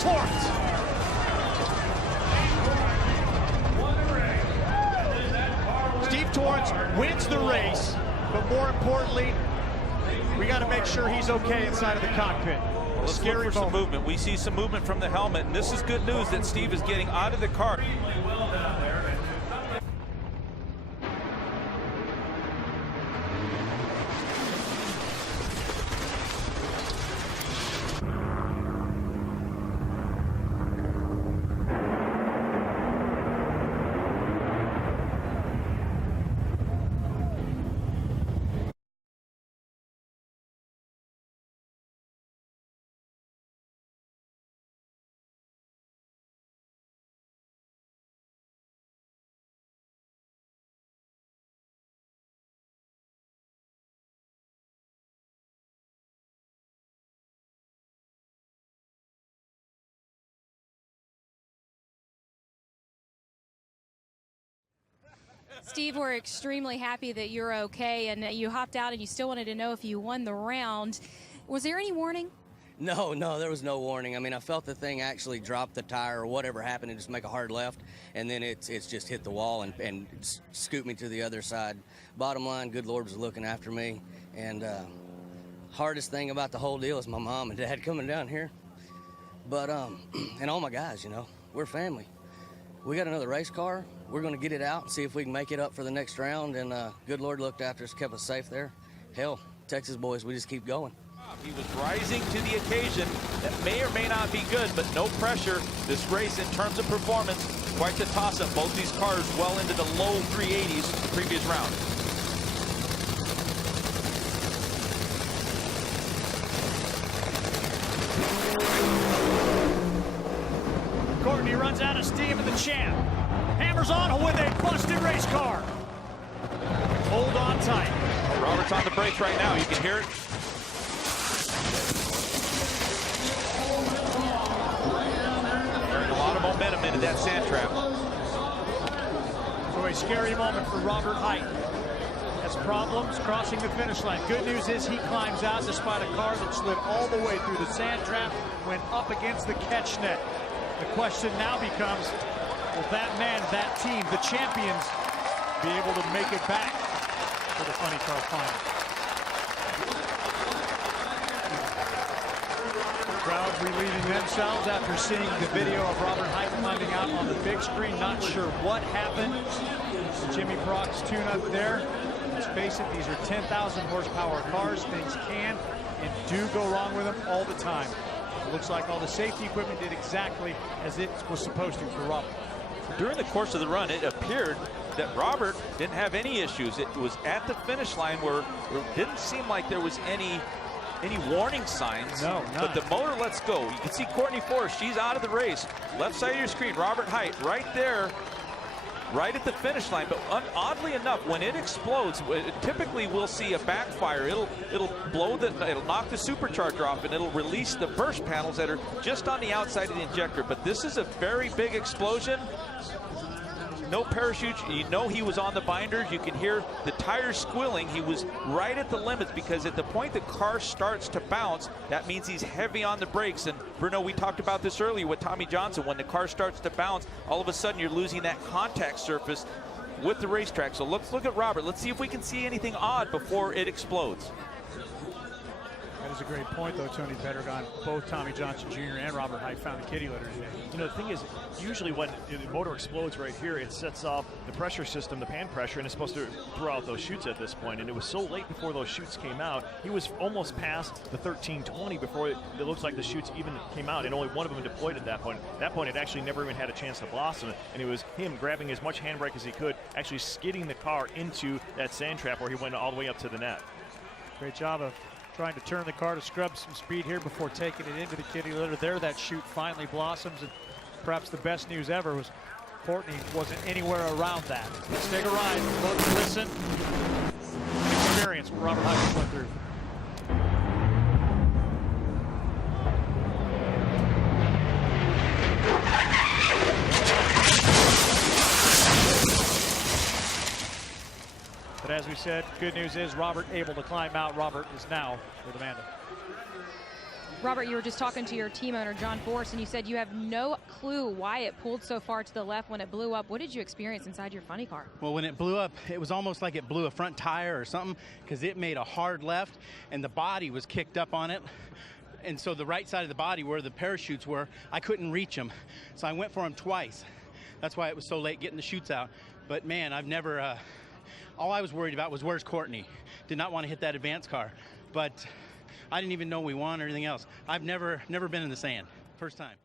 Torrance. Steve Torrance wins the race, but more importantly, we got to make sure he's okay inside of the cockpit. Well, let's look for some movement. We see some movement from the helmet, and this is good news that Steve is getting out of the car. Steve, we're extremely happy that you're okay, and you hopped out and you still wanted to know if you won the round. Was there any warning? No, there was no warning. I mean, I felt the thing actually drop the tire or whatever happened and just make a hard left, and then it's just hit the wall and scoot me to the other side. Bottom line, good Lord was looking after me, and hardest thing about the whole deal is my mom and dad coming down here. But, and all my guys, you know, we're family. We got another race car. We're going to get it out and see if we can make it up for the next round. And good Lord looked after us, kept us safe there. Hell, Texas boys, we just keep going. He was rising to the occasion. That may or may not be good, but no pressure. This race, in terms of performance, quite the toss-up. Both these cars well into the low 380s the previous round. Courtney runs out of steam in the champ. Hammers on with a busted race car. Hold on tight. Robert's on the brakes right now. You can hear it. Carrying a lot of momentum into that sand trap. So a scary moment for Robert Height. Has problems crossing the finish line. Good news is he climbs out despite a car that slid all the way through the sand trap, went up against the catch net. The question now becomes, will that man, that team, the champions, be able to make it back for the funny car final? The crowd relieving themselves after seeing the video of Robert Height climbing out on the big screen. Not sure what happened. Jimmy Brock's tune-up there. Let's face it, these are 10,000 horsepower cars. Things can and do go wrong with them all the time. It looks like all the safety equipment did exactly as it was supposed to for Robert. During the course of the run, it appeared that Robert didn't have any issues. It was at the finish line where it didn't seem like there was any warning signs. No, none. But the motor lets go. You can see Courtney Forrest, she's out of the race. Left side of your screen, Robert Height right there, right at the finish line. But oddly enough, when it explodes, typically we'll see a backfire. It'll knock the supercharger off, and it'll release the burst panels that are just on the outside of the injector. But this is a very big explosion. No parachute. You know he was on the binders. You can hear the tires squealing. He was right at the limits, because at the point the car starts to bounce, that means he's heavy on the brakes. And Bruno, we talked about this earlier with Tommy Johnson. When the car starts to bounce, all of a sudden you're losing that contact surface with the racetrack. So let's look at Robert. Let's see if we can see anything odd before it explodes. That is a great point, though, Tony Pedregon. Both Tommy Johnson Jr. and Robert Height found the kitty litter today. You know, the thing is, usually when the motor explodes right here, it sets off the pressure system, the pan pressure, and it's supposed to throw out those chutes at this point. And it was so late before those chutes came out. He was almost past the 1320 before it looks like the chutes even came out, and only one of them deployed at that point. At that point, it actually never even had a chance to blossom, and it was him grabbing as much handbrake as he could, actually skidding the car into that sand trap where he went all the way up to the net. Great job of trying to turn the car to scrub some speed here before taking it into the kitty litter. There, that chute finally blossoms, and perhaps the best news ever was Courtney wasn't anywhere around that. Let's take a ride, look, listen, experience what Robert Height went through. But as we said, good news is Robert able to climb out. Robert is now with Amanda. Robert, you were just talking to your team owner, John Force, and you said you have no clue why it pulled so far to the left when it blew up. What did you experience inside your funny car? Well, when it blew up, it was almost like it blew a front tire or something, because it made a hard left, and the body was kicked up on it. And so the right side of the body where the parachutes were, I couldn't reach them. So I went for them twice. That's why it was so late getting the chutes out. But man, I've never, all I was worried about was where's Courtney? Did not want to hit that advance car. But I didn't even know we won or anything else. I've never been in the sand. First time.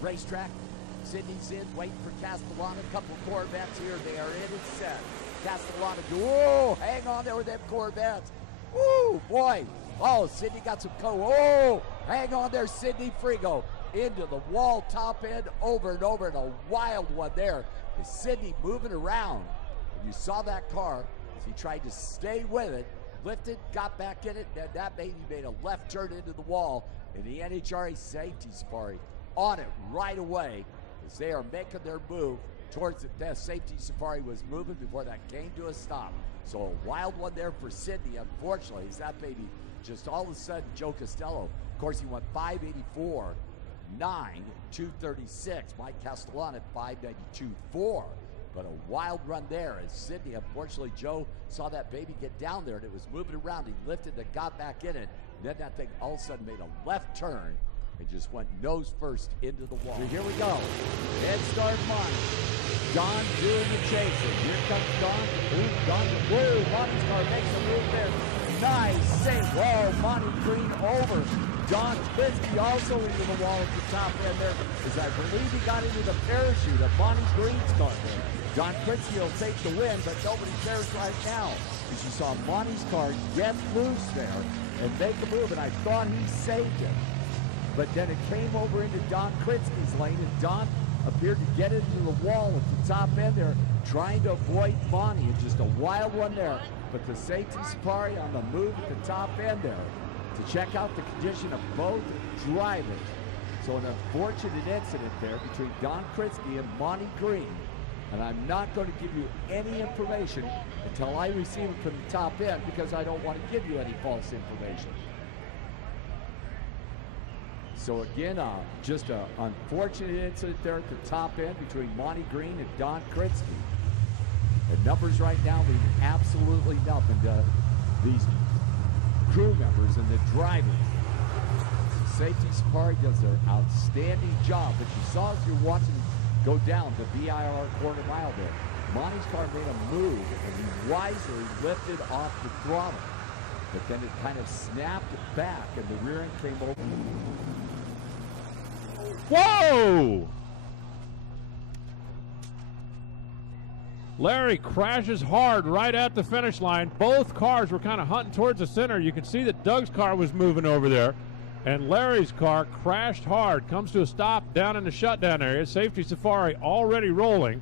racetrack. Sydney's in, waiting for Castellano. A couple of Corvettes here. They are in and set. Castellano, whoa, hang on there with them Corvettes. Woo, boy. Oh, Sydney got some oh, hang on there, Sydney Frigo. Into the wall, top end, over and over, and a wild one there. Is Sydney moving around? And you saw that car as he tried to stay with it, lifted, got back in it, and that baby made a left turn into the wall. And the NHRA safety safari on it right away as they are making their move towards it. The safety safari was moving before that came to a stop. So a wild one there for Sydney, unfortunately, is that baby just all of a sudden, Joe Costello, of course, he went 584, 9, 236. Mike Castellano at 592.4. But a wild run there as Sydney, unfortunately, Joe saw that baby get down there and it was moving around. He lifted and got back in it. And then that thing all of a sudden made a left turn and just went nose first into the wall. So here we go. Head start Monty. Don doing the chasing. Here comes Don. Whoa, Monty's car makes a move there. Nice save. Whoa, Monty Green over. Don Krinsky also into the wall at the top end there, as I believe he got into the parachute of Monty Green's car there. Don Krinsky will take the win, but nobody cares right now, because you saw Monty's car get loose there and make a move, and I thought he saved it. But then it came over into Don Krinsky's lane, and Don appeared to get into the wall at the top end there, trying to avoid Monty, and just a wild one there. But the safety safari on the move at the top end there to check out the condition of both drivers. So an unfortunate incident there between Don Krinsky and Monty Green. And I'm not going to give you any information until I receive it from the top end, because I don't want to give you any false information. So again, just an unfortunate incident there at the top end between Monty Green and Don Krinsky. The numbers right now mean absolutely nothing to these crew members and the drivers. Safety Safari does an outstanding job, but you saw as you're watching go down the VIR quarter mile there. Monty's car made a move and he wisely lifted off the throttle, but then it kind of snapped back and the rear end came over. Whoa! Larry crashes hard right at the finish line. Both cars were kind of hunting towards the center. You can see that Doug's car was moving over there, and Larry's car crashed hard, comes to a stop down in the shutdown area. Safety Safari already rolling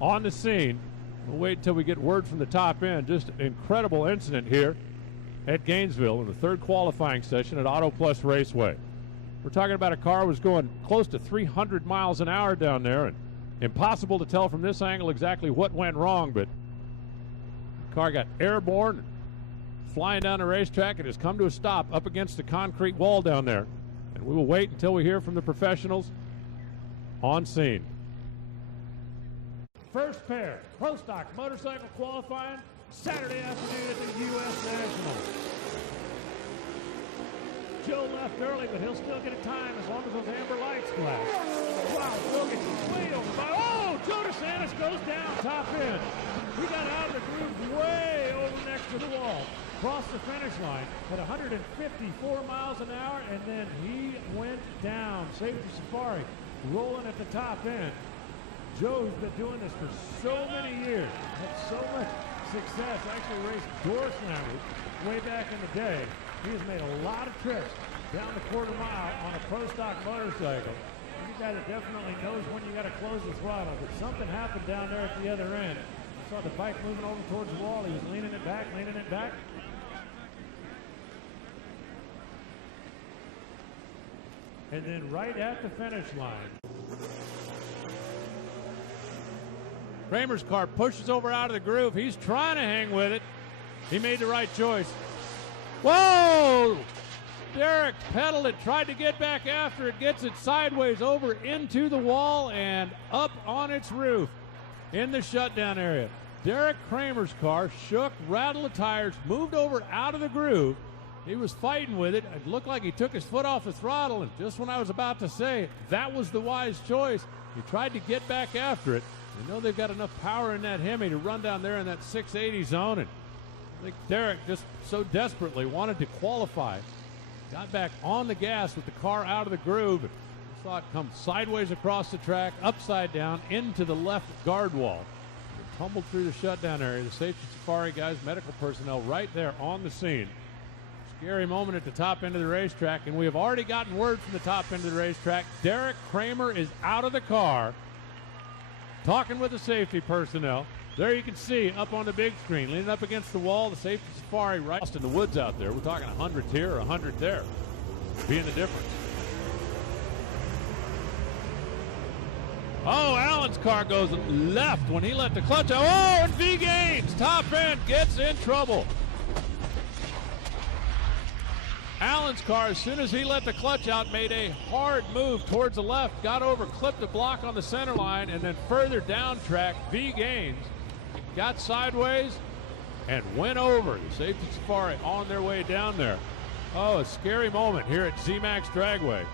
on the scene. We'll wait until we get word from the top end. Just an incredible incident here at Gainesville in the third qualifying session at Auto Plus Raceway. We're talking about a car that was going close to 300 miles an hour down there, and impossible to tell from this angle exactly what went wrong, but the car got airborne, flying down the racetrack, and has come to a stop up against the concrete wall down there. And we will wait until we hear from the professionals on scene. First pair, Pro Stock motorcycle qualifying Saturday afternoon at the U.S. Nationals. Joe left early, but he'll still get a time as long as those amber lights flash. Wow, Joe gets way over by. Oh, Joe DeSantis goes down top end. He got out of the groove way over next to the wall. Crossed the finish line at 154 miles an hour, and then he went down. Safety Safari rolling at the top end. Joe's been doing this for so many years. Had so much success. Actually raced door slammers way back in the day. He has made a lot of trips down the quarter mile on a Pro Stock motorcycle. He's a guy that definitely knows when you got to close the throttle, but something happened down there at the other end. I saw the bike moving over towards the wall. He was leaning it back, leaning it back. And then right at the finish line, Kramer's car pushes over out of the groove. He's trying to hang with it. He made the right choice. Whoa! Derek pedaled it, tried to get back after it, gets it sideways over into the wall and up on its roof in the shutdown area. Derek Kramer's car shook, rattled the tires, moved over out of the groove. He was fighting with it. It looked like he took his foot off the throttle, and just when I was about to say that was the wise choice, he tried to get back after it. You know they've got enough power in that Hemi to run down there in that 680 zone, and I think Derek just so desperately wanted to qualify. Got back on the gas with the car out of the groove. saw it come sideways across the track, upside down, into the left guard wall. It tumbled through the shutdown area. The safety safari guys, medical personnel right there on the scene. Scary moment at the top end of the racetrack, and we have already gotten word from the top end of the racetrack. Derek Kramer is out of the car, talking with the safety personnel. There you can see up on the big screen, leaning up against the wall, the safety safari right in the woods out there. We're talking 100 here, 100 there, being the difference. Oh, Allen's car goes left when he let the clutch out. Oh, and V Gaines, top end, gets in trouble. Allen's car, as soon as he let the clutch out, made a hard move towards the left, got over, clipped the block on the center line, and then further down track, V Gaines got sideways and went over. The safety safari on their way down there. Oh, a scary moment here at Z-Max Dragway.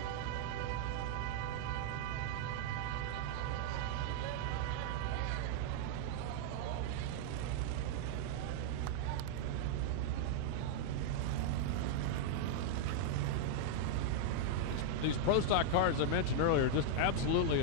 These Pro Stock cars I mentioned earlier, just absolutely